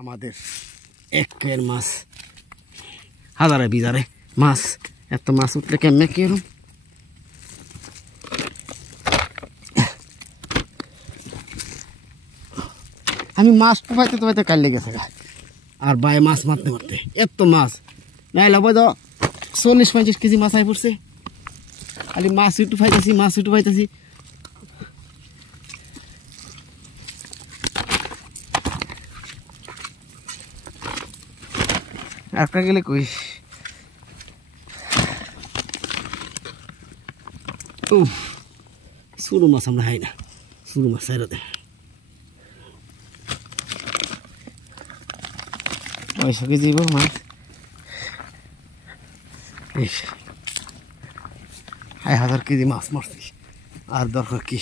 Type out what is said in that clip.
আমাদের একের মাছ হাজারে বিজারে মাছ এত মাছ উঠলে কেমনে কি এরকম আমি মাছ পাইতে তো কাল লেগেছে আর বাই মাছ মারতে মারতে এত মাছ নাইলে বই তো 40-45 কেজি মাছ আই পড়ছে খালি মাছ উঠু পাইতেছি আর কা গেলে কই ছোটো মাছ আমরা খাই না ছোটো মাছ চাইরাতে 500 কেজি মাছ 1000 কেজি মাছ মারছি আর দরকার কি